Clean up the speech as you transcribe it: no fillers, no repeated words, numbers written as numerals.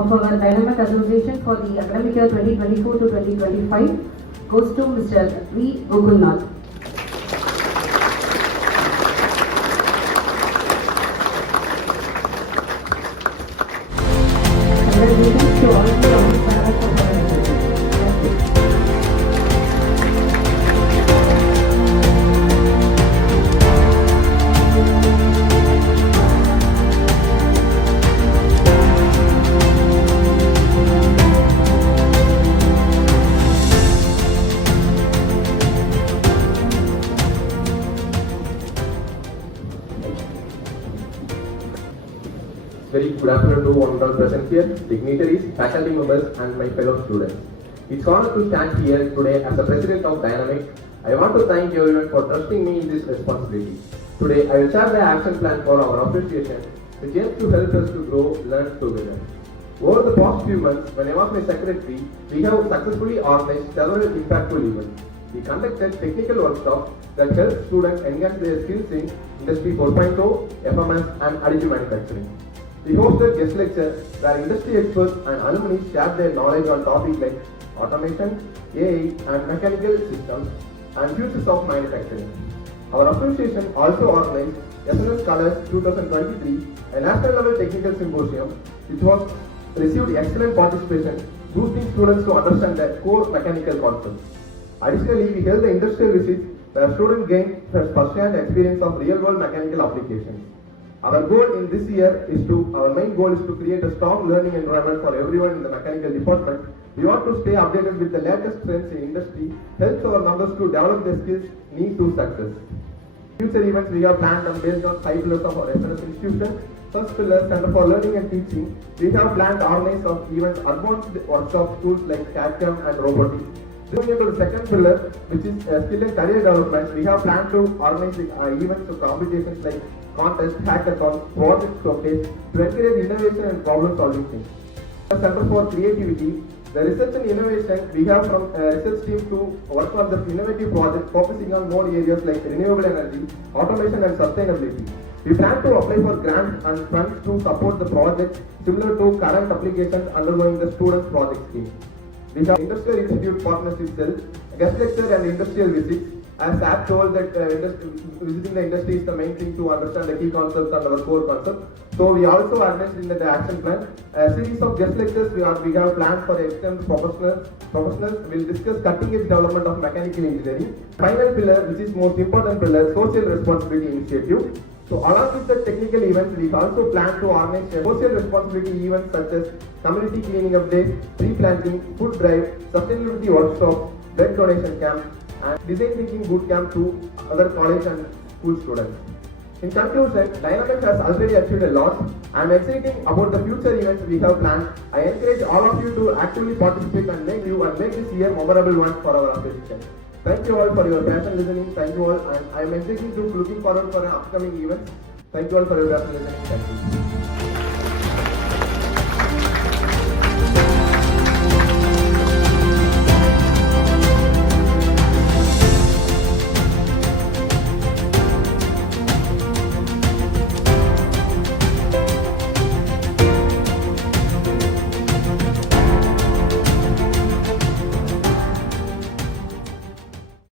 of our Dyna Mech Association for the academic year 2024 to 2025 goes to Mr. V. Gokulnath. Congratulations to all the Dyna Mech Association. Thank you. Very good afternoon to one and all present here, dignitaries, faculty members and my fellow students. It's an honor to stand here today as the president of Dyna Mech. I want to thank everyone for trusting me in this responsibility. Today I will share the action plan for our association which aims to help us to grow, learn together. Over the past few months, when I was my secretary, we have successfully organized several impactful events. We conducted technical workshops that help students enhance their skills in Industry 4.0, FMS and additive manufacturing. We hosted guest lectures where industry experts and alumni shared their knowledge on topics like automation, AI and mechanical systems and futures of manufacturing. Our association also organized SNS Colors 2023, a national level technical symposium which was received excellent participation, boosting students to understand their core mechanical concepts. Additionally, we held the industrial visits where students gained first-hand experience of real-world mechanical applications. Our main goal is to create a strong learning environment for everyone in the mechanical department. We want to stay updated with the latest trends in industry, helps our members to develop their skills needed to success. Future events we have planned and based on 5 pillars of our SNS institution. First pillar, Center for Learning and Teaching. We have planned organize of events, advanced workshop tools like CAD/CAM and robotics. Moving into the second pillar, which is skill and career development, we have planned to organize events or competitions like contests, hackathons, project showcase to encourage innovation and problem solving things. Center for Creativity, the research and innovation, we have from research team to work on the innovative project focusing on more areas like renewable energy, automation and sustainability. We plan to apply for grants and funds to support the project similar to current applications undergoing the student project scheme. We have Industrial Institute Partnership Cell, guest lecture and industrial visits. As Sab told that visiting the industry is the main thing to understand the key concepts and our core concepts. So we also advanced in the action plan. A series of guest lectures we have planned for external professionals will discuss cutting edge development of mechanical engineering. Final pillar, which is most important pillar, social responsibility initiative. So along with the technical events, we also plan to organize social responsibility events such as community cleaning up day, tree planting, food drive, sustainability workshops, blood donation camp, and design thinking boot camp to other college and school students. In conclusion, Dyna Mech has already achieved a lot. I am excited about the future events we have planned. I encourage all of you to actively participate and make this year memorable one for our association. Thank you all for your passion listening. Thank you all, and I am excited to looking forward for an upcoming events. Thank you all for your passion listening. Thank you.